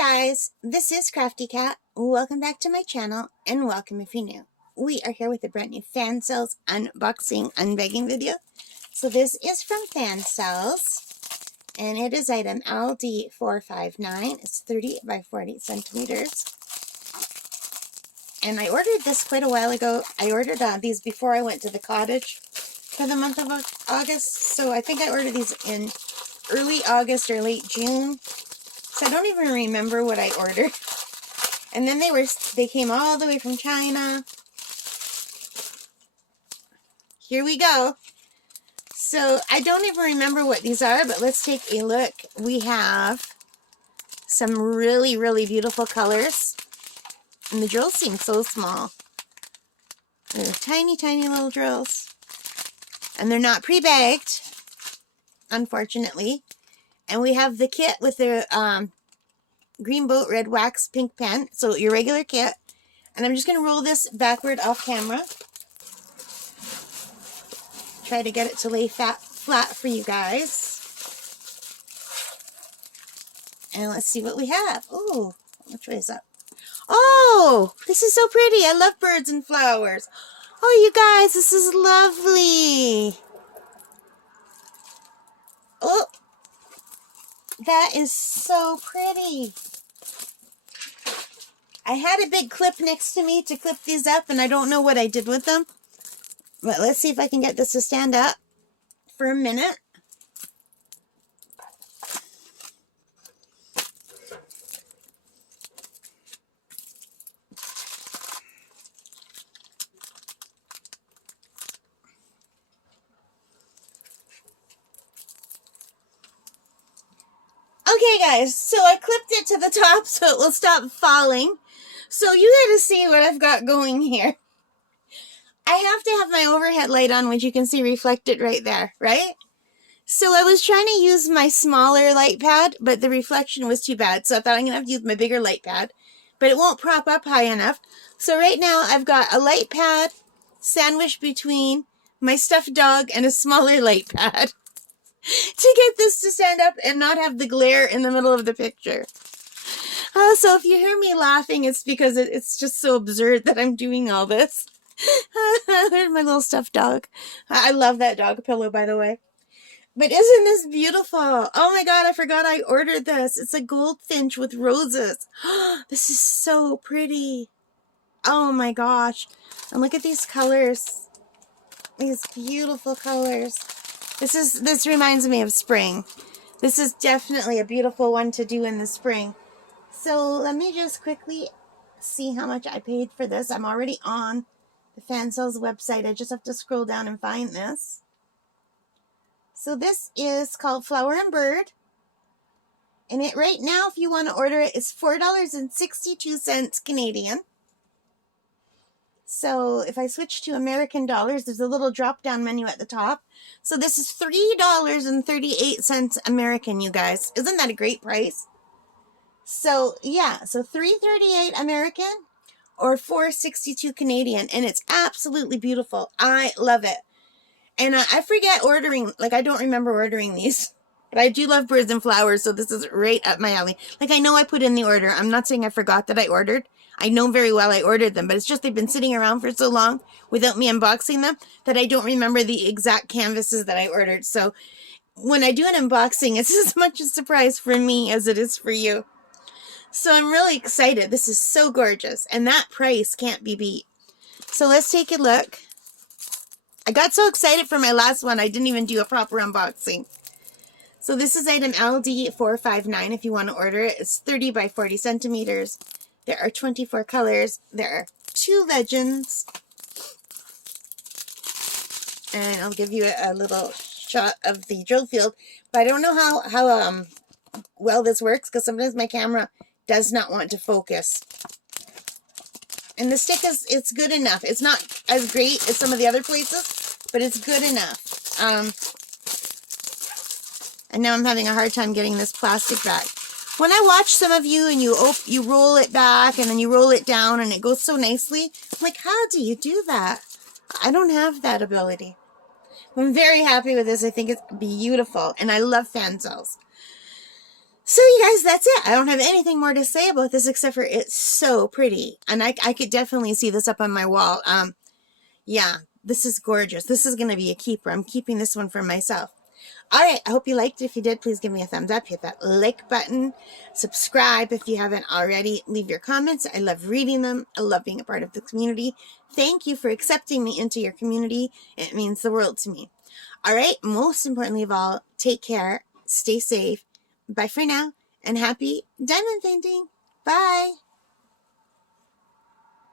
guys, this is Crafty Cat. Welcome back to my channel and welcome if you're new. We are here with a brand new Fansells unboxing unbagging video. So this is from Fansells and it is item LD459. It's 30 by 40 centimeters. And I ordered this quite a while ago. I ordered these before I went to the cottage for the month of August. So I think I ordered these in early August or late June. So I don't even remember what I ordered. And then they came all the way from China. Here we go. So I don't even remember what these are, but let's take a look. We have some really, really beautiful colors. And the drills seem so small. They're tiny, tiny little drills. And they're not pre-bagged, unfortunately. And we have the kit with the green boat, red wax, pink pen. So your regular kit. And I'm just going to roll this backward off camera. Try to get it to lay flat for you guys. And let's see what we have. Ooh, which way is up? Oh, this is so pretty. I love birds and flowers. Oh, you guys, this is lovely. Oh, that is so pretty. I had a big clip next to me to clip these up, and I don't know what I did with them. But let's see if I can get this to stand up for a minute. Okay, guys, so I clipped it to the top so it will stop falling. So you got to see what I've got going here. I have to have my overhead light on, which you can see reflected right there, right? So I was trying to use my smaller light pad, but the reflection was too bad. So I thought I'm going to have to use my bigger light pad, but it won't prop up high enough. So right now I've got a light pad sandwiched between my stuffed dog and a smaller light pad to get this to stand up and not have the glare in the middle of the picture. So if you hear me laughing, it's because it's just so absurd that I'm doing all this. There's my little stuffed dog. I love that dog pillow, by the way. But isn't this beautiful? Oh my god, I forgot I ordered this. It's a goldfinch with roses. This is so pretty. Oh my gosh. And look at these colors. These beautiful colors. This reminds me of spring. This is definitely a beautiful one to do in the spring. So let me just quickly see how much I paid for this. I'm already on the Fansells website. I just have to scroll down and find this. So this is called Flower and Bird. And it right now, if you want to order it, is $4.62 Canadian. So if I switch to American dollars, there's a little drop-down menu at the top. So this is $3.38 American, you guys. Isn't that a great price? So yeah, so $3.38 American or $4.62 Canadian, and it's absolutely beautiful. I love it. And I forget ordering, like I don't remember ordering these. But I do love birds and flowers, so this is right up my alley. Like I know I put in the order. I'm not saying I forgot that I ordered. I know very well I ordered them, but it's just they've been sitting around for so long without me unboxing them that I don't remember the exact canvases that I ordered. So when I do an unboxing, it's as much a surprise for me as it is for you. So I'm really excited. This is so gorgeous, and that price can't be beat. So let's take a look. I got so excited for my last one, I didn't even do a proper unboxing. So this is item LD459 if you want to order it. It's 30 by 40 centimeters. There are 24 colors. There are 2 legends. And I'll give you a little shot of the drill field. But I don't know how well this works because sometimes my camera does not want to focus. And the stick it's good enough. It's not as great as some of the other places, but it's good enough. And now I'm having a hard time getting this plastic back. When I watch some of you and you roll it back and then you roll it down and it goes so nicely, I'm like, how do you do that? I don't have that ability. I'm very happy with this. I think it's beautiful, and I love Fansells. So you guys, that's it. I don't have anything more to say about this except for it's so pretty. And I could definitely see this up on my wall. Yeah, this is gorgeous. This is going to be a keeper. I'm keeping this one for myself. All right, I hope you liked it. If you did, please give me a thumbs up. Hit that like button. Subscribe if you haven't already. Leave your comments. I love reading them. I love being a part of the community. Thank you for accepting me into your community. It means the world to me. All right, most importantly of all, take care. Stay safe. Bye for now, and happy diamond painting. Bye.